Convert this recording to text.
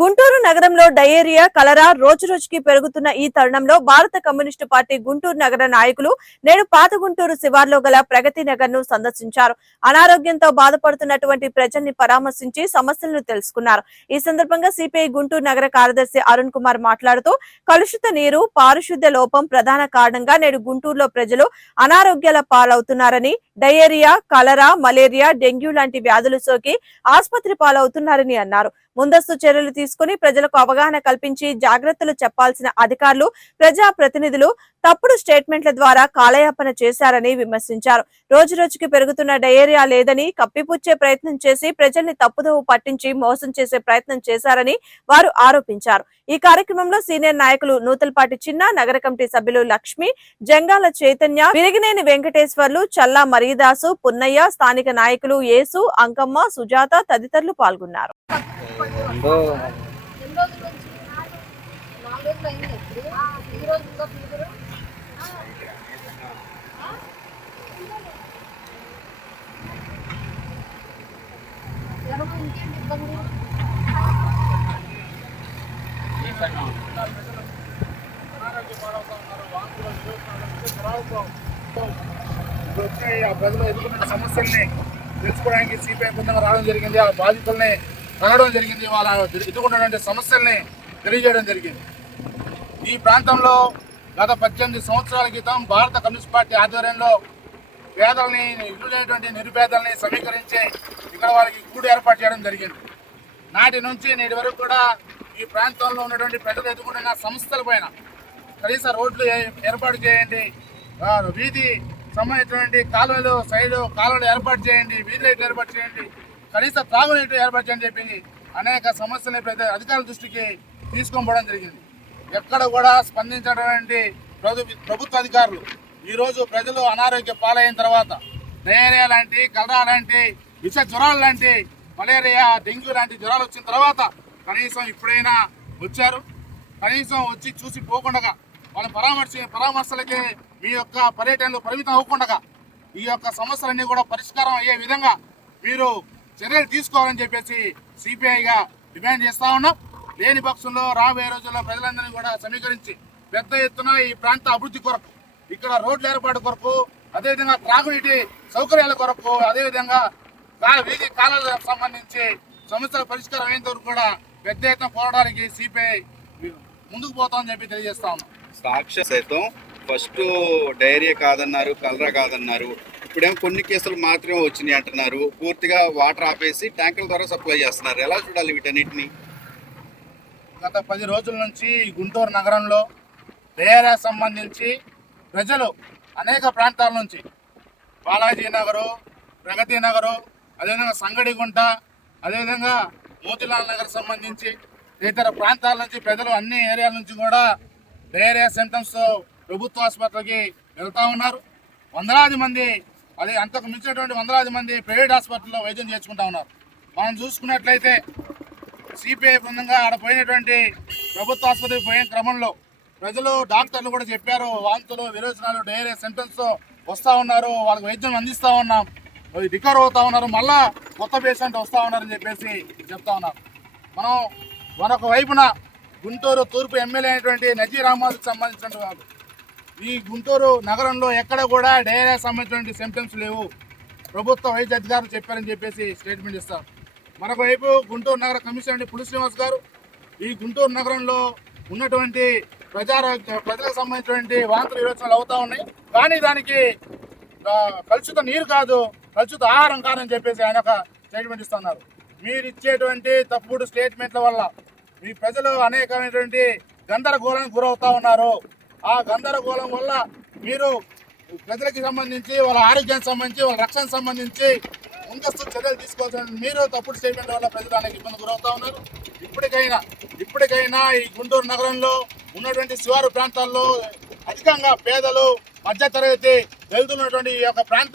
గుంటూరు నగరంలో డయేరియా కలరా రోజు రోజుకి పెరుగుతున్న ఈ తరుణంలో భారత కమ్యూనిస్టు పార్టీ గుంటూరు నగర నాయకులు నేడు పాత గుంటూరు శివార్లో గల ప్రగతి నగర్ను సందర్శించారు. అనారోగ్యంతో బాధపడుతున్నటువంటి ప్రజల్ని పరామర్శించి సమస్యలను తెలుసుకున్నారు. ఈ సందర్భంగా సిపిఐ గుంటూరు నగర కార్యదర్శి అరుణ్ కుమార్ మాట్లాడుతూ కలుషిత నీరు పారిశుద్ధ్య లోపం ప్రధాన కారణంగా నేడు గుంటూరులో ప్రజలు అనారోగ్యాల పాలవుతున్నారని డయేరియా కలరా మలేరియా డెంగ్యూ లాంటి వ్యాధులు సోకి ఆసుపత్రి పాలవుతున్నారని అన్నారు. ముందస్తు చర్యలు తీసుకుని ప్రజలకు అవగాహన కల్పించి జాగ్రత్తలు చెప్పాల్సిన అధికారులు ప్రజా ప్రతినిధులు తప్పుడు స్టేట్మెంట్ల ద్వారా కాలయాపన చేశారని విమర్శించారు. రోజు రోజుకి పెరుగుతున్న డయేరియా లేదని కప్పిపుచ్చే ప్రయత్నం చేసి ప్రజల్ని తప్పుదోవ పట్టించి మోసం చేసే ప్రయత్నం చేశారని వారు ఆరోపించారు. ఈ కార్యక్రమంలో సీనియర్ నాయకులు నూతలపాటి చిన్న నగర కమిటీ సభ్యులు లక్ష్మి జంగాల చైతన్య విరిగినేని వెంకటేశ్వర్లు చల్లా మరీదాసు పున్నయ్య స్థానిక నాయకులు యేసు అంకమ్మ సుజాత తదితరులు పాల్గొన్నారు. ఆ ప్రజలు ఎదుర్కొన్న సమస్యల్ని తెలుసుకోవడానికి సిపిఐ బృందంగా రావడం జరిగింది. ఆ బాధితుల్ని కలవడం జరిగింది. వాళ్ళ ఎదుర్కొన్నటువంటి సమస్యల్ని తెలియజేయడం జరిగింది. ఈ ప్రాంతంలో గత పద్దెనిమిది సంవత్సరాల క్రితం భారత కమ్యూనిస్ట్ పార్టీ ఆధ్వర్యంలో పేదల్ని ఇల్లులేటువంటి నిరుపేదల్ని సమీకరించి ఇక్కడ వాళ్ళకి గూడు ఏర్పాటు చేయడం జరిగింది. నాటి నుంచి నేటి వరకు కూడా ఈ ప్రాంతంలో ఉన్నటువంటి ప్రజలు ఎదుర్కొంటున్న సమస్యల పైన కనీస రోడ్లు ఏ- ఏర్పాటు చేయండి. వీధి సంబంధించినటువంటి కాలువలు సైడ్ కాలువలు ఏర్పాటు చేయండి. వీధి లైట్లు ఏర్పాటు చేయండి. కనీస త్రాగునీటి ఏర్పాటు చెప్పింది చెప్పి అనేక సమస్యలు ప్రజల అధికారుల దృష్టికి తీసుకొని పోవడం జరిగింది. ఎక్కడ కూడా స్పందించినటువంటి ప్రభు ప్రభుత్వ అధికారులు ఈరోజు ప్రజలు అనారోగ్య పాలైన తర్వాత డయేరియా లాంటి కలరా లాంటి విష జ్వరాలు లాంటి మలేరియా డెంగ్యూ లాంటి జ్వరాలు వచ్చిన తర్వాత కనీసం ఇప్పుడైనా వచ్చారు. కనీసం వచ్చి చూసి పోకుండా వాళ్ళ పరామర్శ పరామర్శలకి మీ యొక్క పర్యటనలు పరిమితం అవ్వకుండా ఈ యొక్క సమస్యలన్నీ కూడా పరిష్కారం అయ్యే విధంగా మీరు చర్యలు తీసుకోవాలని చెప్పేసి సిపిఐగా డిమాండ్ చేస్తా ఉన్నాం. లేని పక్షంలో రాబోయే రోజుల్లో ప్రజలందరినీ కూడా సమీకరించి పెద్ద ఎత్తున ఈ ప్రాంత అభివృద్ధి కొరకు ఇక్కడ రోడ్ల ఏర్పాటు కొరకు అదేవిధంగా త్రాగునీటి సౌకర్యాల కొరకు అదేవిధంగా వీధి కాలాలకు సంబంధించి సమస్యల పరిష్కారం అయ్యేంత వరకు కూడా పెద్ద ఎత్తున పోరాటానికి సిపిఐ ముందుకు పోతామని చెప్పి తెలియజేస్తా ఉన్నాం. సాక్ష్య సైతం ఫస్ట్ డైరీ కాదన్నారు కలరా కాదన్నారు. ఇప్పుడేమో కొన్ని కేసులు మాత్రమే వచ్చినాయి అంటున్నారు. పూర్తిగా వాటర్ ఆపేసి ట్యాంకుల ద్వారా సప్లై చేస్తున్నారు. ఎలా చూడాలి వీటన్నిటిని? గత పది రోజుల నుంచి గుంటూరు నగరంలో డయేరియా సంబంధించి ప్రజలు అనేక ప్రాంతాల నుంచి బాలాజీ నగరు ప్రగతి నగరు అదేవిధంగా సంగడిగుంట అదేవిధంగా మోతిలాల్ నగర్ సంబంధించి ఇతర ప్రాంతాల నుంచి ప్రజలు అన్ని ఏరియాల నుంచి కూడా డయేరియా సిమ్టమ్స్తో ప్రభుత్వ ఆసుపత్రికి వెళ్తా ఉన్నారు. వందలాది మంది అది అంతకు మించినటువంటి వందలాది మంది ప్రైవేట్ హాస్పిటల్లో వైద్యం చేర్చుకుంటా ఉన్నారు. మనం చూసుకున్నట్లయితే సిపిఐ బృందంగా ఆడ పోయినటువంటి ప్రభుత్వ ఆసుపత్రికి పోయిన క్రమంలో ప్రజలు డాక్టర్లు కూడా చెప్పారు వాంతులు విరోచనాలు డైరే సింటమ్స్ వస్తూ ఉన్నారు వాళ్ళకి వైద్యం అందిస్తూ ఉన్నాం రికవర్ అవుతూ ఉన్నారు మళ్ళా కొత్త పేషెంట్ వస్తూ ఉన్నారని చెప్పేసి చెప్తా ఉన్నారు. మనం మరొక వైపున గుంటూరు తూర్పు ఎమ్మెల్యే అయినటువంటి నజీ అహ్మద్కి సంబంధించిన ఈ గుంటూరు నగరంలో ఎక్కడ కూడా డయేరియా సంబంధించినటువంటి సిమ్టమ్స్ లేవు. ప్రభుత్వ వైద్య అధికారులు చెప్పారని చెప్పేసి స్టేట్మెంట్ ఇస్తారు. మరొకవైపు గుంటూరు నగర కమిషనర్ పులి శ్రీనివాస్ గారు ఈ గుంటూరు నగరంలో ఉన్నటువంటి ప్రజారోగ్య ప్రజలకు సంబంధించినటువంటి వాంతులు విరోచనలు అవుతూ ఉన్నాయి. కానీ దానికి కలుషిత నీరు కాదు కలుషిత ఆహారం కాదని చెప్పేసి ఆయన ఒక స్టేట్మెంట్ ఇస్తున్నారు. మీరు ఇచ్చేటువంటి తప్పుడు స్టేట్మెంట్ల వల్ల మీ ప్రజలు అనేకమైనటువంటి గందరగోళానికి గురవుతా ఉన్నారు. ఆ గందరగోళం వల్ల మీరు ప్రజలకు సంబంధించి వాళ్ళ ఆరోగ్యానికి సంబంధించి వాళ్ళ రక్షణకు సంబంధించి ముందస్తు చర్యలు తీసుకోవాల్సిన మీరు తప్పుడు స్టేట్మెంట్ వల్ల ప్రజలు అనేక ఇబ్బంది గురవుతా ఉన్నారు. ఇప్పటికైనా ఇప్పటికైనా ఈ గుంటూరు నగరంలో ఉన్నటువంటి శివారు ప్రాంతాల్లో అధికంగా పేదలు మధ్యతరగతి వెళ్తున్నటువంటి ఈ యొక్క ప్రాంతం